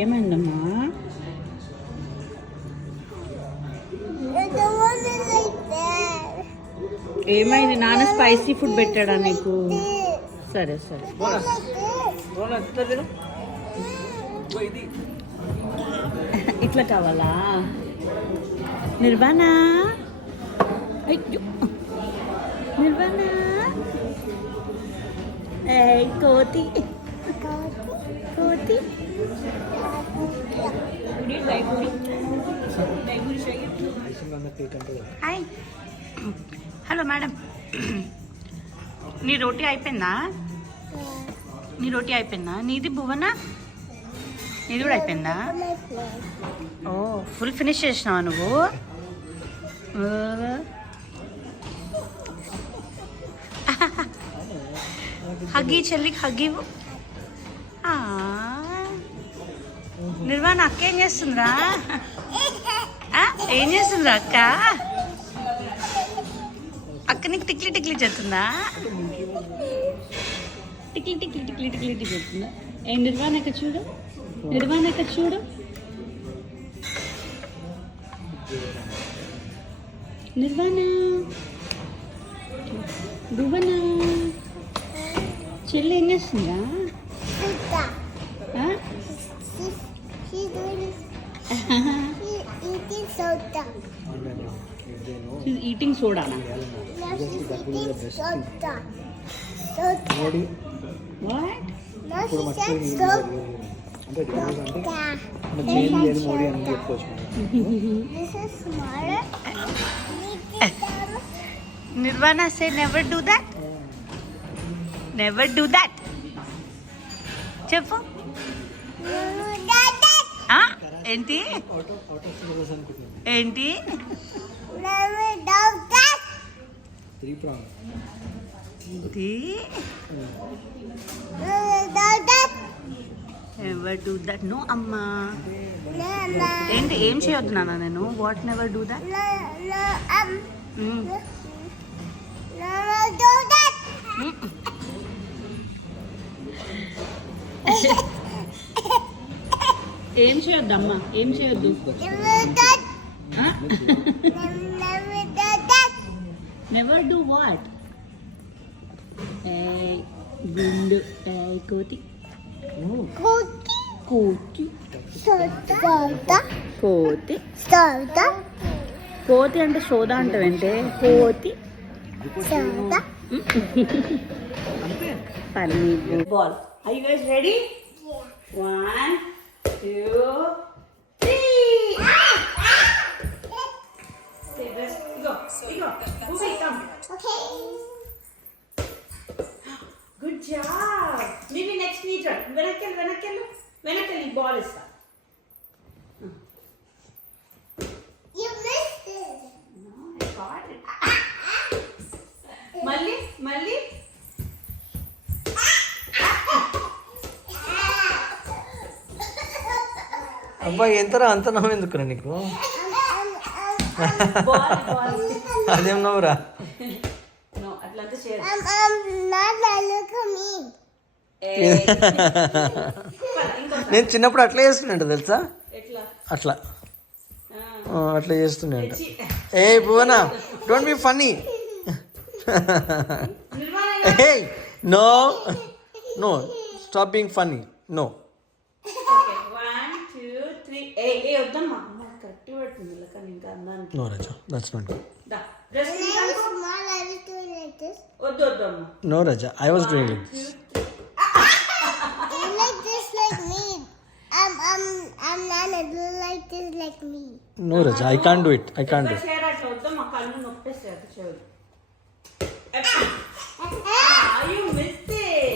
ఏమైందమ్మా? ఏమైంది? నాన్న స్పైసీ ఫుడ్ పెట్టాడా నీకు? సరే సరే, ఇట్లా కావాలా? నిర్వాణ, అయ్యో నిర్వాణ, ఏయ్ కోతి కోతి. Hi, hello madam. నీ రోటీ అయిపోయిందా? నీది భువనా? నీది కూడా అయిపోయిందా? ఓ, ఫుల్ ఫినిష్ చేసినావా నువ్వు? హగ్గి చెల్లికి హగ్గి. నిర్వాణ, అక్క ఏం చేస్తుందిరా? ఏం చేస్తుందిరా అక్క? అక్క నీకు టిక్లీ టిక్లీ చేస్తుందా? టిక్లీ టిక్లీ టిక్లీ టిక్లీ టిక్లీ చేస్తుందా? ఏం నిర్వాణ ఇక్కడ చూడు, నిర్వాణ ఇక్కడ చూడు. నిర్వాణ, భువన, చెల్లి ఏం చేస్తుందా? ఈటింగ్ సోడానా? Nirvana say never do that. Never do that. చెప్పు. ఏంటి ఏంటి? Never do that. నో అమ్మా. ఏంటి ఏం చేయొద్దునా నేను? What never do that? ఏం చేయొద్దమ్మా, ఏం చేయొద్దు. Never do what? గుండు కోతి కోతి కోతి కోతి అంటే శోధ అంటావంటే కోతి. Ball. Are you guys ready? Yeah. 1, 2, 3. Say this. Go. Move it. Come. Okay. Good job. Maybe next knee turn. Venakal. Ball is up. You missed it. No, I got it. Malli. అబ్బాయి ఎంతరా అంత నవ్వు ఎందుకురా నీకు? అదేం నవ్వురా? నేను చిన్నప్పుడు అట్లా చేస్తున్నాంట తెలుసా? అట్లా చేస్తున్నాంట. ఏ Bhuvana, don't be funny. No stop being funny. No. No, Raja, that's not good. No, Raja, I was doing like this. You like this like me. I'm Nana. Do like this like me. No, Raja, I can't do it. You missed it.